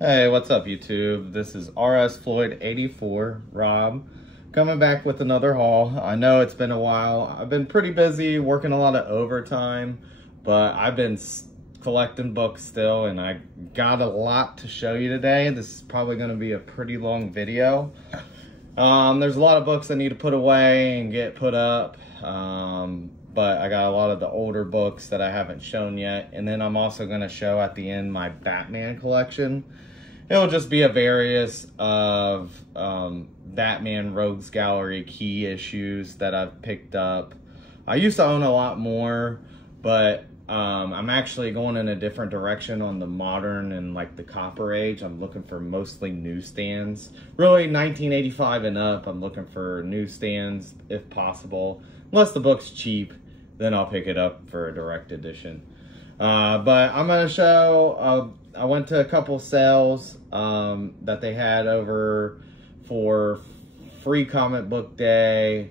Hey, what's up YouTube? This is RS Floyd 84, Rob, coming back with another haul. I know it's been a while. I've been pretty busy working a lot of overtime, but I've been collecting books still, and I got a lot to show you today. This is probably going to be a pretty long video. There's a lot of books I need to put away and get put up, but I got a lot of the older books that I haven't shown yet. And then I'm also going to show at the end my Batman collection. It'll just be a various of Batman Rogues Gallery key issues that I've picked up. I used to own a lot more, but I'm actually going in a different direction on the modern and like the Copper Age. I'm looking for mostly newsstands. Really 1985 and up, I'm looking for newsstands if possible. Unless the book's cheap, then I'll pick it up for a direct edition. But I'm going to show, I went to a couple sales that they had over for free comic book day,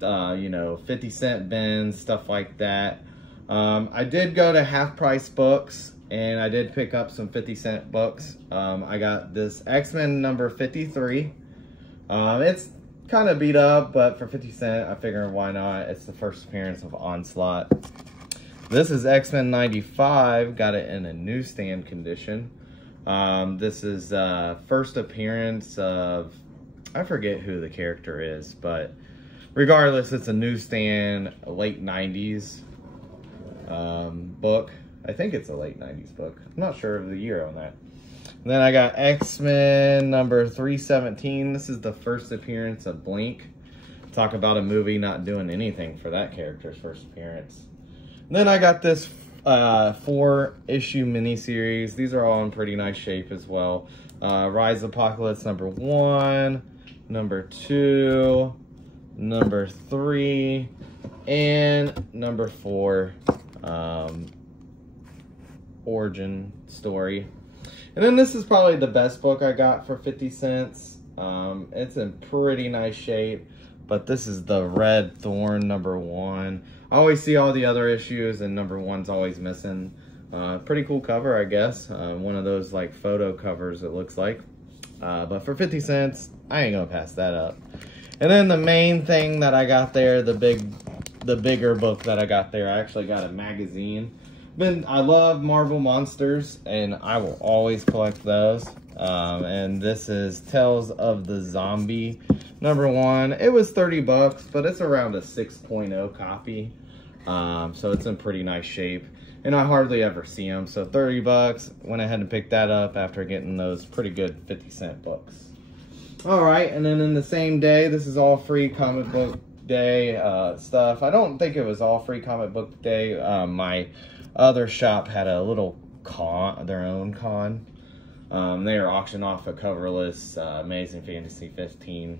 you know, 50-cent bins, stuff like that. I did go to Half Price Books, and I did pick up some 50-cent books. I got this X-Men number 53. It's kind of beat up, but for 50 cents, I figured why not? It's the first appearance of Onslaught. This is X-Men 95, got it in a newsstand condition. This is first appearance of, I forget who the character is, but regardless, it's a newsstand, a late 90s book. I think it's a late 90s book. I'm not sure of the year on that. And then I got X-Men number 317. This is the first appearance of Blink. Talk about a movie not doing anything for that character's first appearance. And then I got this 4-issue miniseries. These are all in pretty nice shape as well. Rise of Apocalypse number 1, number 2, number 3, and number 4. Origin story. And then this is probably the best book I got for 50 cents. It's in pretty nice shape, but this is the Red Thorn number 1. I always see all the other issues and number 1's always missing. Pretty cool cover, I guess. One of those like photo covers it looks like. But for 50 cents, I ain't gonna pass that up. And then the main thing that I got there, the bigger book that I got there, I actually got a magazine. I love Marvel Monsters, and I will always collect those. And this is Tales of the Zombie number 1. It was 30 bucks, but it's around a 6.0 copy. So it's in pretty nice shape, and I hardly ever see them. So 30 bucks, went ahead and picked that up after getting those pretty good 50-cent books. All right, and then in the same day, this is all free comic book day stuff. I don't think it was all free comic book day. My other shop had a little con, their own con. They were auctioning off a coverless Amazing Fantasy 15.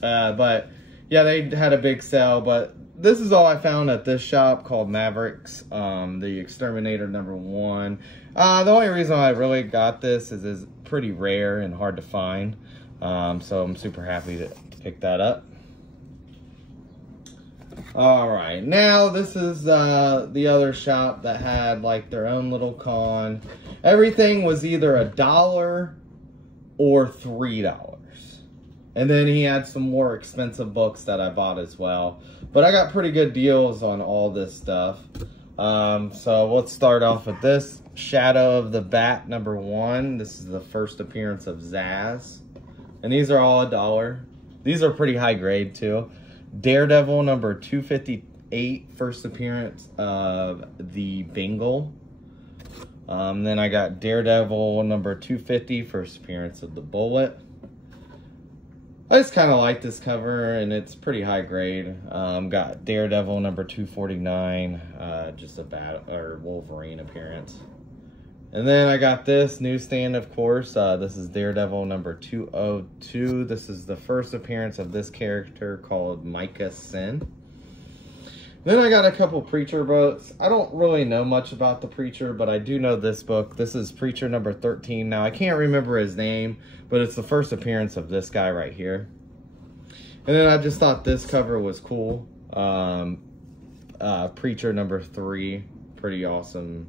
But yeah, they had a big sale, but this is all I found at this shop called Mavericks, the Exterminator number 1. The only reason I really got this is it's pretty rare and hard to find. So I'm super happy to pick that up. All right, now this is the other shop that had like their own little con. Everything was either $1 or $3. And then he had some more expensive books that I bought as well. But I got pretty good deals on all this stuff. So let's start off with this. Shadow of the Bat number 1. This is the first appearance of Zaz. And these are all $1. These are pretty high grade too. Daredevil number 258, first appearance of the Bengal. Then I got Daredevil number 250, first appearance of the Bullet. I just kind of like this cover, and it's pretty high grade. Got Daredevil number 249, just a Wolverine appearance. And then I got this newsstand, of course. This is Daredevil number 202. This is the first appearance of this character called Micah Sin. Then I got a couple Preacher books. I don't really know much about the Preacher, but I do know this book. This is Preacher number 13. Now, I can't remember his name, but it's the first appearance of this guy right here. And then I just thought this cover was cool. Preacher number 3. Pretty awesome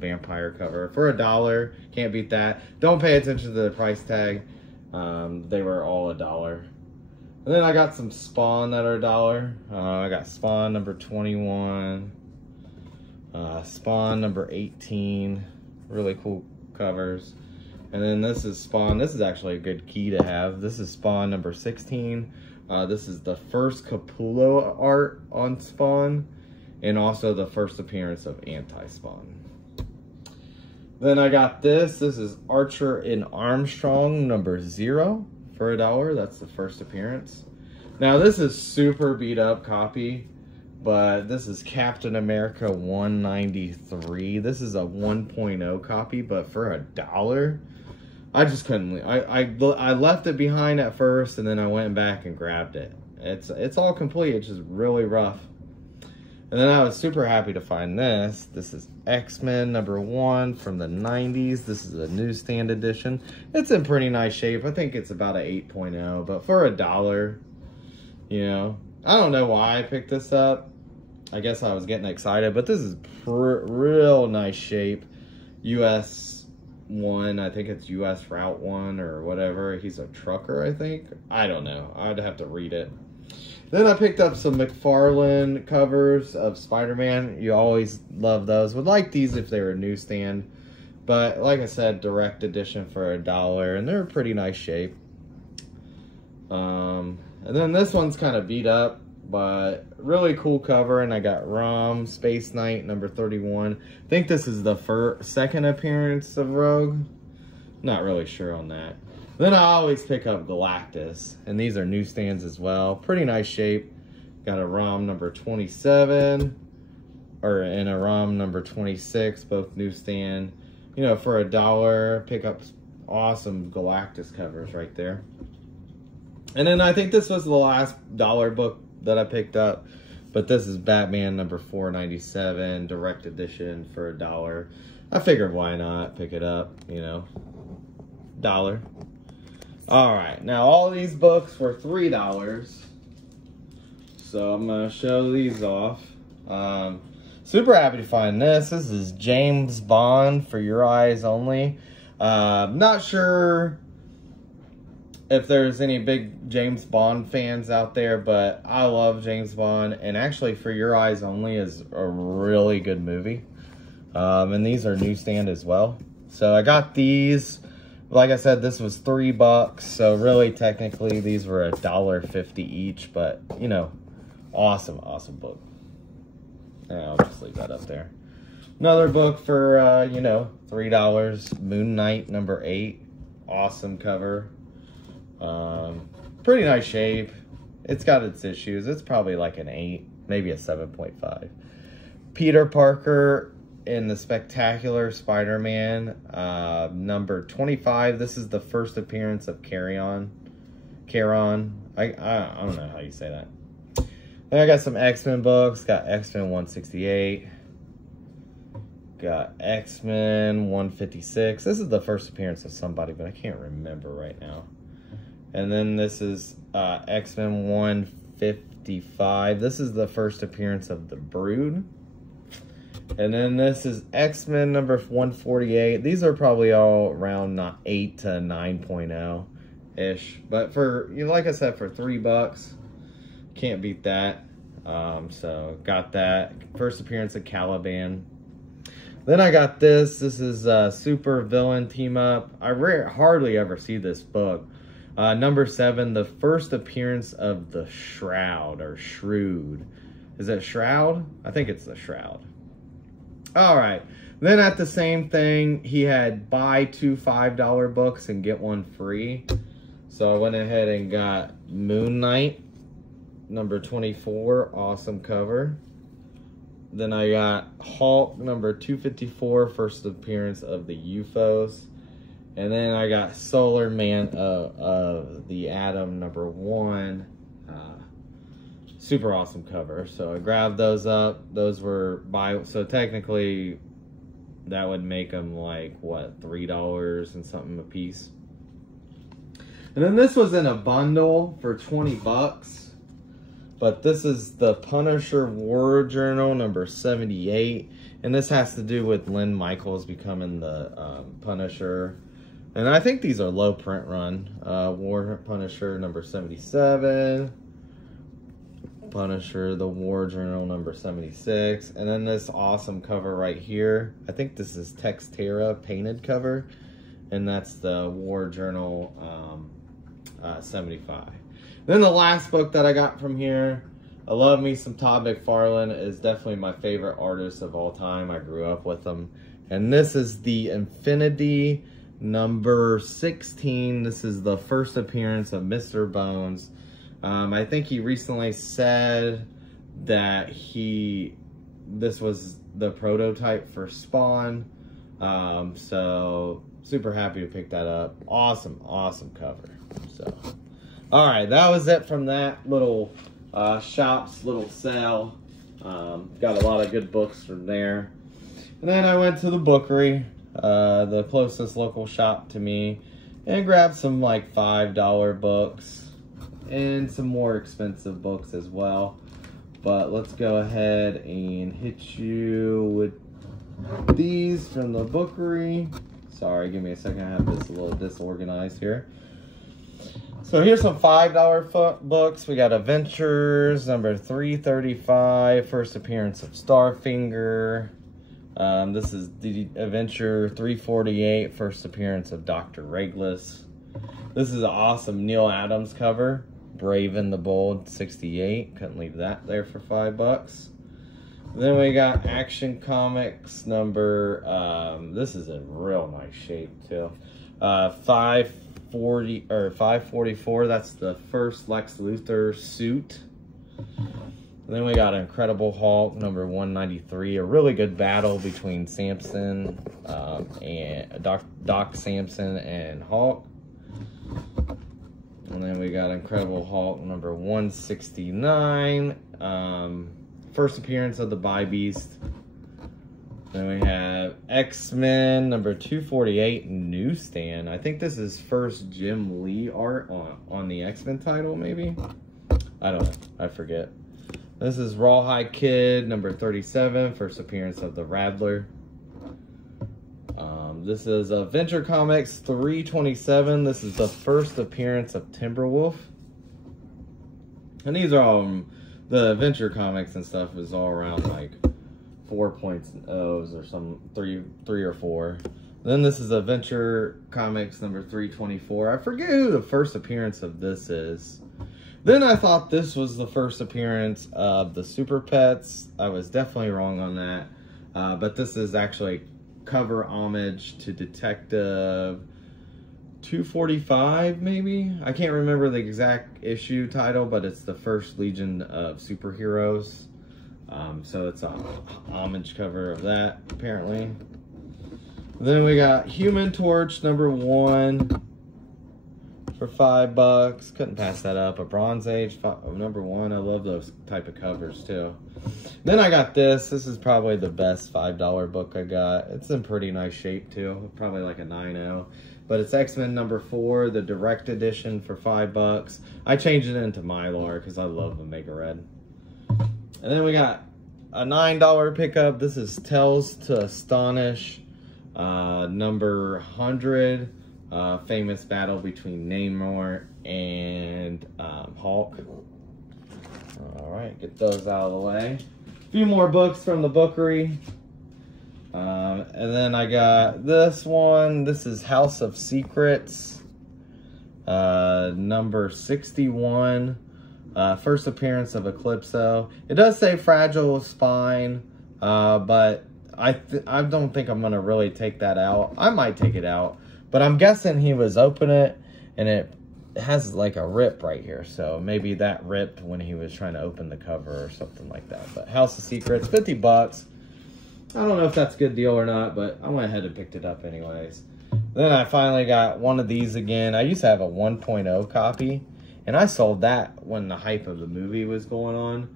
vampire cover. For $1, can't beat that. Don't pay attention to the price tag. They were all $1. And then I got some Spawn that are $1. I got Spawn number 21. Spawn number 18. Really cool covers. And then this is Spawn. This is actually a good key to have. This is Spawn number 16. This is the first Capullo art on Spawn, and also the first appearance of Anti-Spawn. Then I got this. This is Archer and Armstrong number 0 for $1. That's the first appearance. Now this is super beat up copy, but this is Captain America 193. This is a 1.0 copy, but for $1, I just couldn't. I left it behind at first, and then I went back and grabbed it. It's all complete. It's just really rough. And then I was super happy to find this. This is X-Men number 1 from the 90s. This is a newsstand edition. It's in pretty nice shape. I think it's about an 8.0, but for $1, you know, I don't know why I picked this up. I guess I was getting excited, but this is real nice shape. US 1, I think it's US Route 1 or whatever. He's a trucker, I think. I don't know. I'd have to read it. Then I picked up some McFarlane covers of Spider-Man. You always love those. Would like these if they were newsstand. But like I said, direct edition for $1, and they're a pretty nice shape. And then this one's kind of beat up, but really cool cover. And I got Rom Space Knight number 31. I think this is the second appearance of Rogue. Not really sure on that. Then I always pick up Galactus, and these are newsstands as well. Pretty nice shape. Got a ROM number 27, and a ROM number 26, both newsstand. You know, for $1, pick up awesome Galactus covers right there. And then I think this was the last $1 book that I picked up, but this is Batman number 497, direct edition for $1. I figured why not pick it up, you know, $1. All right, now all these books were $3, so I'm gonna show these off. Super happy to find this. This is James Bond for Your Eyes Only. Not sure if there's any big James Bond fans out there, but I love James Bond, and actually For Your Eyes Only is a really good movie. And these are newsstand as well. So I got these. Like I said, this was $3, so really technically these were $1.50 each, but you know, awesome book. And I'll just leave that up there. Another book for you know, $3, Moon Knight number 8, awesome cover. Pretty nice shape. It's got its issues. It's probably like an 8, maybe a 7.5. Peter Parker in the Spectacular Spider-Man, number 25. This is the first appearance of Charon. I don't know how you say that. Then I got some X-Men books. Got X-Men 168. Got X-Men 156. This is the first appearance of somebody, but I can't remember right now. And then this is X-Men 155. This is the first appearance of the Brood. And then this is X-Men number 148. These are probably all around 8 to 9.0-ish. But for, you know, like I said, for $3, can't beat that. So got that. First appearance of Caliban. Then I got this. This is Super Villain Team Up. I hardly ever see this book. Number 7, the first appearance of the Shroud, or Shrewd. Is it Shroud? I think it's the Shroud. All right. Then at the same thing, he had buy 2 $5 books and get 1 free. So I went ahead and got Moon Knight, number 24, awesome cover. Then I got Hulk, number 254, first appearance of the UFOs. And then I got Solar Man of the Atom, number 1. Super awesome cover. So I grabbed those up. Those were so technically that would make them like, what, $3 and something a piece. And then this was in a bundle for $20. But this is the Punisher War Journal number 78. And this has to do with Lynn Michaels becoming the Punisher. And I think these are low print run. War Punisher number 77. Punisher, the War Journal number 76. And then this awesome cover right here. I think this is Textera painted cover. And that's the War Journal 75. Then the last book that I got from here, I love me some Todd McFarlane, is definitely my favorite artist of all time. I grew up with him. And this is the Infinity number 16. This is the first appearance of Mr. Bones. I think he recently said that this was the prototype for Spawn. So super happy to pick that up. Awesome, awesome cover. So, all right, that was it from that little shop's little sale. Got a lot of good books from there. And then I went to the Bookery, the closest local shop to me, and grabbed some like $5 books and some more expensive books as well. But let's go ahead and hit you with these from the Bookery. Sorry, give me a second. I have this a little disorganized here. So here's some $5 books. We got Adventures number 335, first appearance of Starfinger. This is the Adventure 348, first appearance of Dr. Regulus. This is an awesome Neil Adams cover, Brave and the Bold 68. Couldn't leave that there for $5. Then we got Action Comics number, this is in real nice shape too. 544, that's the first Lex Luthor suit. And then we got Incredible Hulk number 193, a really good battle between Samson and Doc Samson and Hulk. And then we got Incredible Hulk number 169, first appearance of the Bi-Beast. Then we have X-Men number 248, Newsstand. I think this is first Jim Lee art on the X-Men title, maybe? I don't know. I forget. This is Rawhide Kid number 37, first appearance of the Rattler. This is Adventure Comics 327. This is the first appearance of Timberwolf. And these are all, the Adventure Comics and stuff is all around like 4.0s or some 3 or 4. Then this is Adventure Comics number 324. I forget who the first appearance of this is. Then I thought this was the first appearance of the Super Pets. I was definitely wrong on that. But this is actually cover homage to Detective 245, maybe? I can't remember the exact issue title, but it's the first Legion of Superheroes. So it's a homage cover of that, apparently. Then we got Human Torch number 1 for $5. Couldn't pass that up. A Bronze Age number 1. I love those type of covers too. Then I got this. This is probably the best $5 book I got. It's in pretty nice shape too. Probably like a 9.0. But it's X-Men number 4, the direct edition for $5. I changed it into Mylar because I love the Mega Red. And then we got a $9 pickup. This is Tales to Astonish number 100. Famous battle between Namor and Hulk. All right, get those out of the way. A few more books from the Bookery. And then I got this one. This is House of Secrets, number 61. First appearance of Eclipso. It does say Fragile Spine, but I don't think I'm going to really take that out. I might take it out, but I'm guessing he was open it, and it has like a rip right here. So maybe that ripped when he was trying to open the cover or something like that. But House of Secrets, $50. I don't know if that's a good deal or not, but I went ahead and picked it up anyways. Then I finally got one of these again. I used to have a 1.0 copy, and I sold that when the hype of the movie was going on.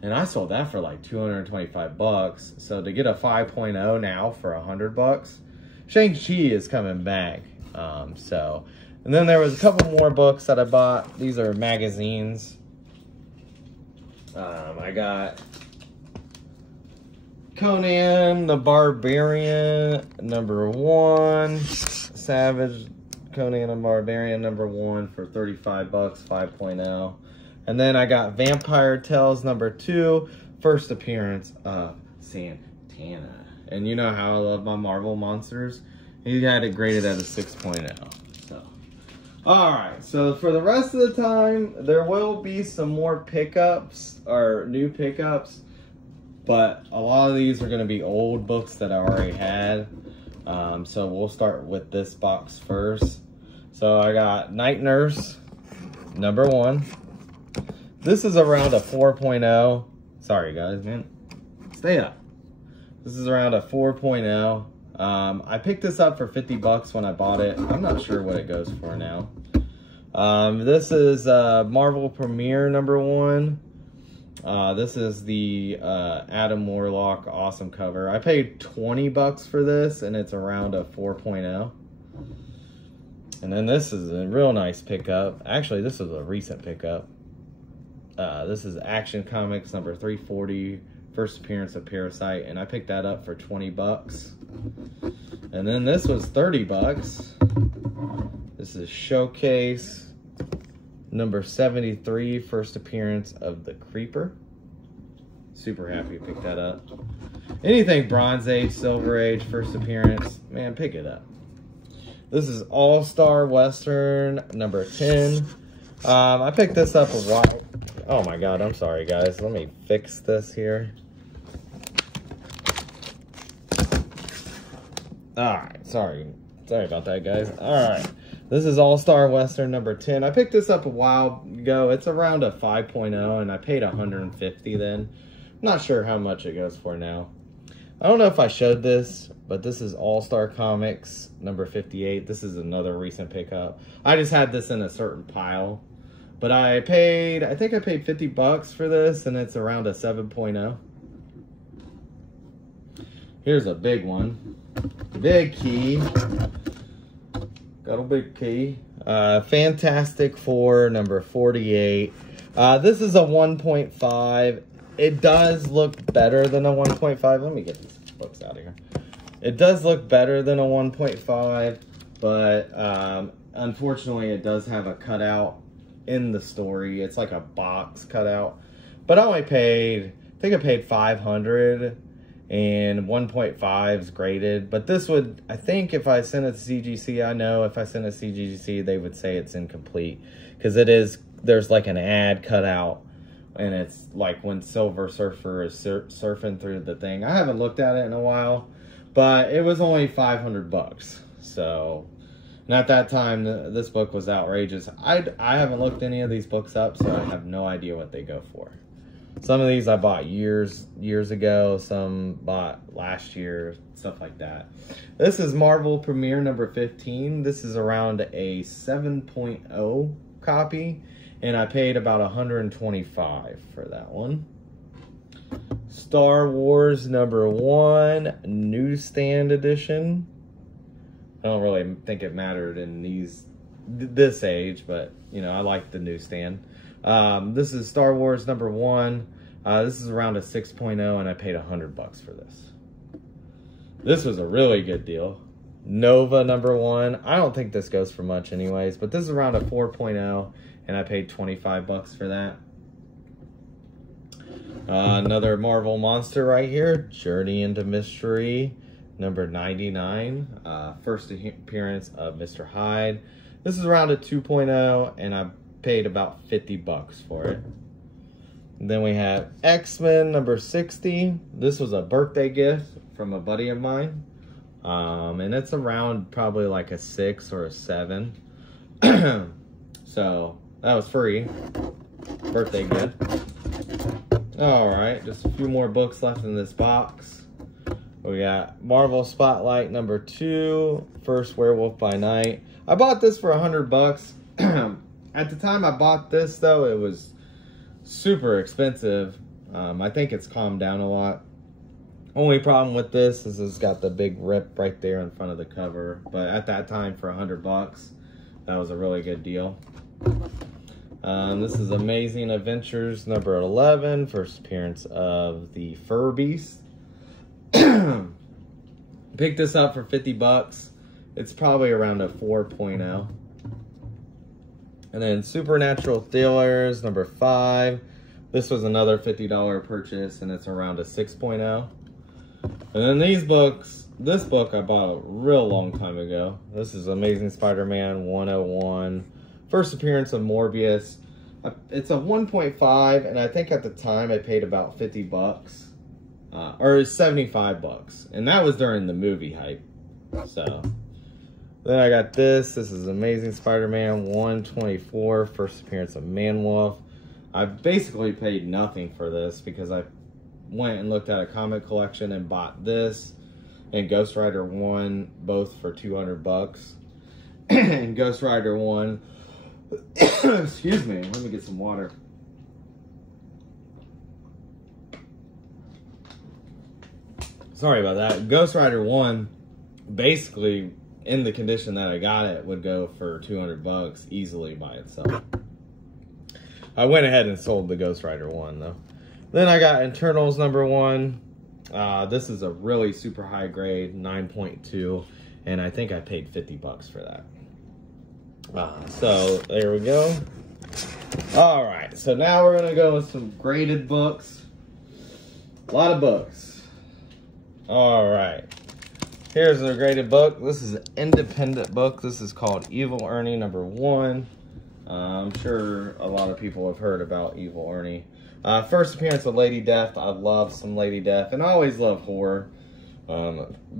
And I sold that for like $225. So to get a 5.0 now for $100, Shang-Chi is coming back. And then there was a couple more books that I bought. These are magazines. I got Conan the Barbarian #1. Savage Conan the Barbarian #1 for 35 bucks, 5.0. And then I got Vampire Tales #2, first appearance of Santana. And you know how I love my Marvel monsters. He had it graded at a 6.0. So, all right. So for the rest of the time, there will be some more pickups or new pickups, but a lot of these are going to be old books that I already had. So we'll start with this box first. So I got Night Nurse #1. This is around a 4.0. Sorry guys, man. Stay up. This is around a 4.0. I picked this up for 50 bucks when I bought it. I'm not sure what it goes for now. This is Marvel Premiere #1. This is the Adam Warlock awesome cover. I paid 20 bucks for this and it's around a 4.0. And then this is a real nice pickup. Actually, this is a recent pickup. This is Action Comics #340, first appearance of Parasite, and I picked that up for 20 bucks. And then this was 30 bucks. This is Showcase #73, first appearance of the Creeper. Super happy to pick that up. Anything Bronze Age, Silver Age, first appearance, man, pick it up. This is All-Star Western #10. I picked this up a while. Oh my god, I'm sorry guys. Let me fix this here. Alright, sorry about that guys. Alright, this is All-Star Western #10. I picked this up a while ago. It's around a 5.0 and I paid 150 then. I'm not sure how much it goes for now. I don't know if I showed this, but this is All-Star Comics #58. This is another recent pickup. I just had this in a certain pile. But I think I paid 50 bucks for this, and it's around a 7.0. Here's a big one. Big key. Got a big key. Fantastic Four #48. This is a 1.5. It does look better than a 1.5. Let me get these books out of here. It does look better than a 1.5, but unfortunately it does have a cutout in the story. It's like a box cutout. But I only paid, I think I paid 500 and 1.5's graded. But this would, I think if I sent it to CGC, I know if I sent it to CGC, they would say it's incomplete. Because it is, there's like an ad cut out. And it's like when Silver Surfer is surfing through the thing. I haven't looked at it in a while. But it was only 500 bucks. So, and at that time, this book was outrageous. I haven't looked any of these books up, so I have no idea what they go for. Some of these I bought years ago. Some bought last year, stuff like that. This is Marvel Premiere #15. This is around a 7.0 copy, and I paid about 125 for that one. Star Wars #1 Newsstand Edition. I don't really think it mattered in this age, but you know, I like the newsstand. This is Star Wars #1. This is around a 6.0 and I paid 100 bucks for this. This was a really good deal. Nova #1. I don't think this goes for much anyways, but this is around a 4.0 and I paid 25 bucks for that. Another Marvel monster right here, Journey into Mystery #99, first appearance of Mr. Hyde. This is around a 2.0 and I paid about 50 bucks for it. And then we have X-Men #60. This was a birthday gift from a buddy of mine. And it's around probably like a 6 or a 7. So that was free. Birthday gift. Alright, just a few more books left in this box. We got Marvel Spotlight #2, First Werewolf by Night. I bought this for 100 bucks. At the time I bought this though, it was super expensive. I think it's calmed down a lot. Only problem with this is it's got the big rip right there in front of the cover. But at that time for 100 bucks, that was a really good deal. This is Amazing Adventures #11, first appearance of the Fur Beast. Picked this up for 50 bucks. It's probably around a 4.0. And then Supernatural Thrillers, number 5. This was another $50 purchase, and it's around a 6.0. And then these books, this book I bought a real long time ago. This is Amazing Spider-Man 101. First appearance of Morbius. It's a 1.5, and I think at the time I paid about 50 bucks. Or 75 bucks. And that was during the movie hype. So, then I got this. This is Amazing Spider-Man 124. First appearance of Man-Wolf. I basically paid nothing for this because I went and looked at a comic collection and bought this and Ghost Rider 1 both for 200 bucks. And Ghost Rider 1 excuse me, let me get some water. Sorry about that. Ghost Rider 1 basically in the condition that I got it would go for 200 bucks easily by itself. I went ahead and sold the Ghost Rider 1 though. Then I got Eternals number 1. This is a really super high grade, 9.2, and I think I paid 50 bucks for that. So there we go. All right, so now we're gonna go with some graded books. A lot of books. All right, here's the graded book. This is an independent book. This is called Evil Ernie number 1. I'm sure a lot of people have heard about Evil Ernie. First appearance of Lady Death. I love some Lady Death, and I always love horror.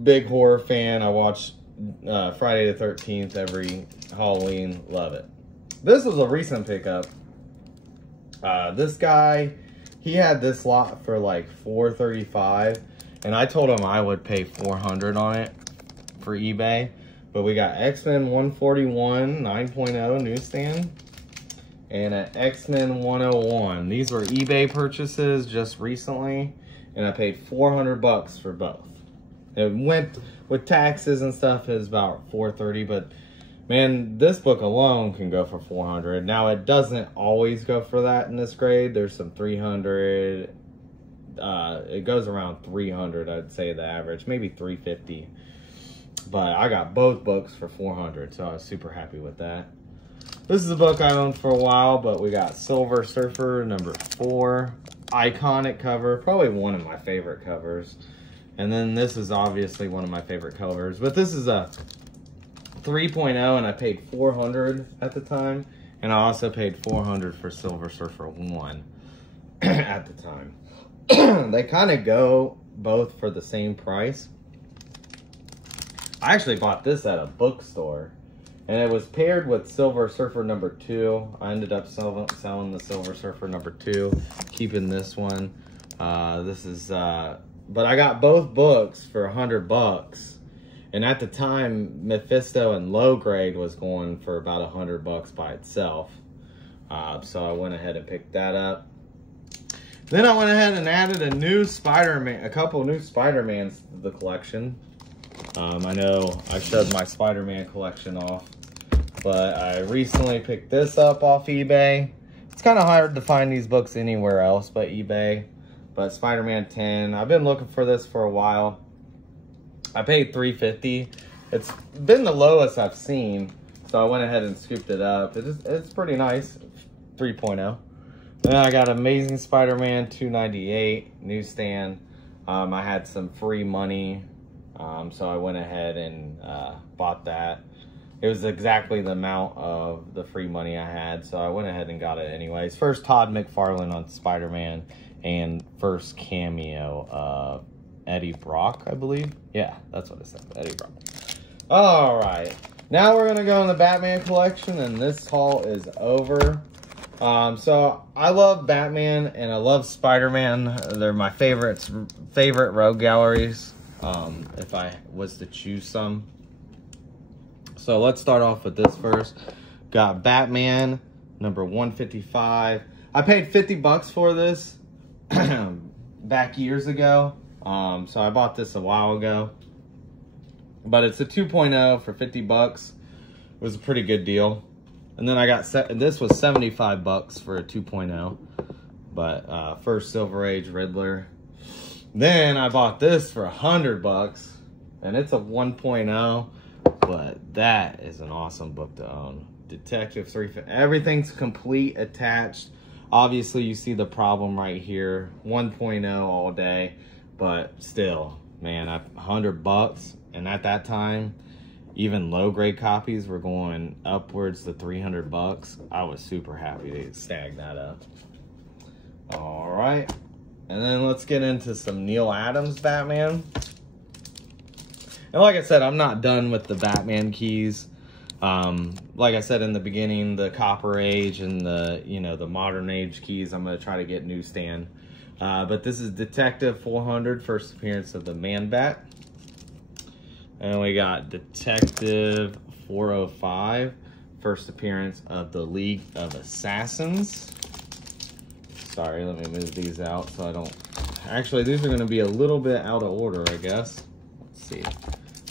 Big horror fan. I watch Friday the 13th every Halloween. Love it. This was a recent pickup. This guy, he had this lot for like $435, and I told him I would pay $400 on it for eBay. But we got X-Men 141 9.0 newsstand and an X-Men 101. These were eBay purchases just recently, and I paid 400 bucks for both. It went with taxes and stuff is about $430, but man, this book alone can go for $400. Now it doesn't always go for that in this grade. There's some $300. It goes around $300, I'd say the average, maybe $350. But I got both books for $400, so I was super happy with that. This is a book I owned for a while, but we got Silver Surfer number 4. Iconic cover, probably one of my favorite covers. And then this is obviously one of my favorite covers. But this is a 3.0, and I paid $400 at the time. And I also paid $400 for Silver Surfer 1 at the time. They kind of go both for the same price. I actually bought this at a bookstore, and it was paired with Silver Surfer number 2. I ended up selling the Silver Surfer number 2, keeping this one. But I got both books for 100 bucks, and at the time, Mephisto and Low Grade was going for about 100 bucks by itself. So I went ahead and picked that up. Then I went ahead and added a couple new Spider-Mans to the collection. I know I showed my Spider-Man collection off, but I recently picked this up off eBay. It's kind of hard to find these books anywhere else but eBay. But Spider-Man 10, I've been looking for this for a while. I paid $350. It's been the lowest I've seen, so I went ahead and scooped it up. It's pretty nice, 3.0. Then I got Amazing Spider-Man 298 newsstand. I had some free money. So I went ahead and bought that. It was exactly the amount of the free money I had, so I went ahead and got it anyways. First Todd McFarlane on Spider-Man, and first cameo of Eddie Brock, I believe. Yeah, that's what it said, Eddie Brock. All right, now we're gonna go in the Batman collection, and this haul is over. So I love Batman and I love Spider-Man. They're my favorite rogue galleries. If I was to choose some. So let's start off with this first. Got Batman number 155. I paid 50 bucks for this back years ago. So I bought this a while ago. But it's a 2.0 for 50 bucks. It was a pretty good deal. And then I got this was 75 bucks for a 2.0. But first Silver Age Riddler. Then I bought this for $100, and it's a 1.0, but that is an awesome book to own. Detective 350, everything's complete, attached. Obviously, you see the problem right here, 1.0 all day, but still, man, $100, and at that time, even low-grade copies were going upwards to $300. I was super happy to snag that up. All right, and then let's get into some Neal Adams Batman. And like I said, I'm not done with the Batman keys. Like I said in the beginning, the Copper Age and the, the Modern Age keys, I'm going to try to get newsstand. But this is Detective 400, first appearance of the Man-Bat. And we got Detective 405, first appearance of the League of Assassins. Sorry, let me move these out so I don't... Actually, these are going to be a little bit out of order, I guess. Let's see.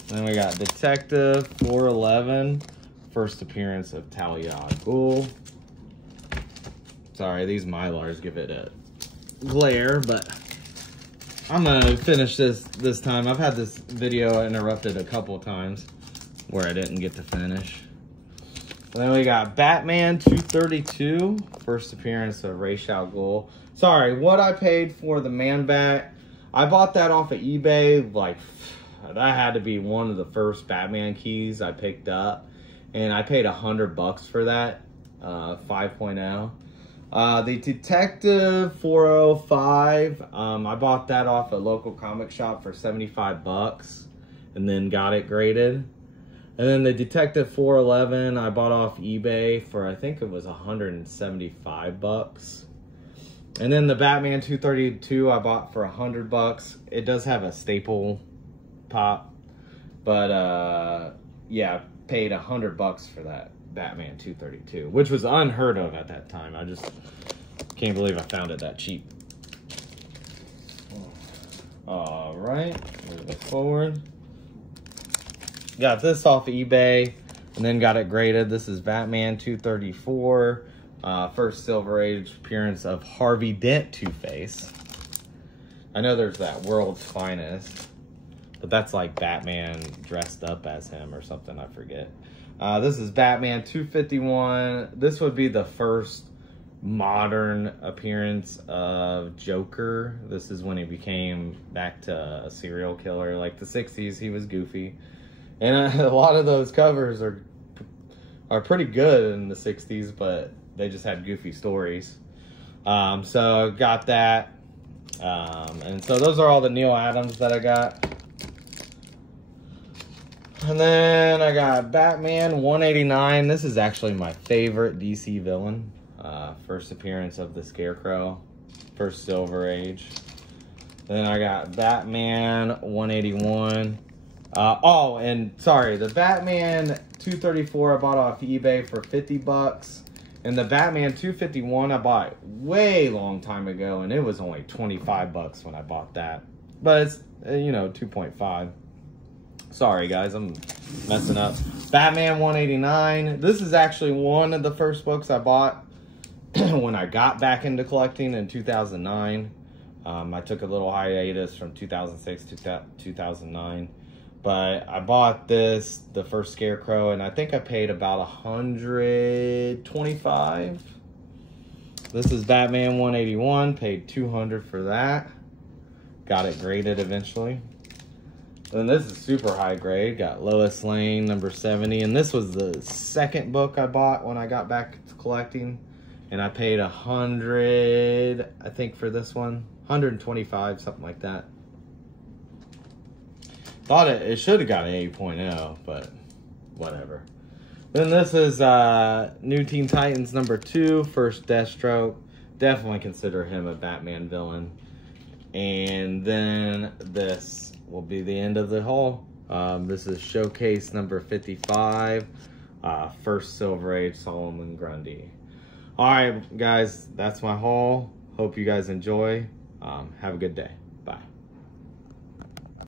Then we got Detective 411, first appearance of Talia al Ghul. Sorry, these Mylars give it a glare, but I'm gonna finish this time. I've had this video interrupted a couple times where I didn't get to finish. And then we got Batman 232, first appearance of Ra's al Ghul. Sorry, what I paid for the Man-Bat, I bought that off of eBay, like, that had to be one of the first Batman keys I picked up, and I paid $100 for that, 5.0. The Detective 405, I bought that off a local comic shop for $75 and then got it graded. And then the Detective 411, I bought off eBay for, I think it was $175. And then the Batman 232, I bought for $100. It does have a staple pop, but yeah, paid $100 for that Batman 232, which was unheard of at that time. I just can't believe I found it that cheap. All right, move it forward. Got this off eBay and then got it graded. This is Batman 234, first Silver Age appearance of Harvey Dent Two-Face. I know there's that World's Finest, but that's like Batman dressed up as him or something, I forget. This is Batman 251. This would be the first modern appearance of Joker. This is when he became back to a serial killer. Like the 60s, he was goofy. And a lot of those covers are pretty good in the 60s, but they just had goofy stories. So got that. And so those are all the Neal Adams that I got. And then I got Batman 189. This is actually my favorite DC villain. First appearance of the Scarecrow. First Silver Age. Then I got Batman 181. Oh, and sorry, the Batman 234 I bought off eBay for $50. And the Batman 251 I bought way long time ago, and it was only $25 when I bought that. But it's, 2.5. Sorry guys, I'm messing up. Batman 189. This is actually one of the first books I bought when I got back into collecting in 2009. I took a little hiatus from 2006 to 2009. But I bought this, the first Scarecrow, and I think I paid about $125. This is Batman 181, paid $200 for that. Got it graded eventually. Then this is super high grade, got Lois Lane, number 70. And this was the second book I bought when I got back to collecting. And I paid $100, I think, for this one. $125, something like that. Thought it should have got an 8.0, but whatever. Then this is New Teen Titans number 2, first Deathstroke. Definitely consider him a Batman villain. And then this will be the end of the haul. This is Showcase number 55, first Silver Age Solomon Grundy. All right, guys, that's my haul. Hope you guys enjoy. Have a good day.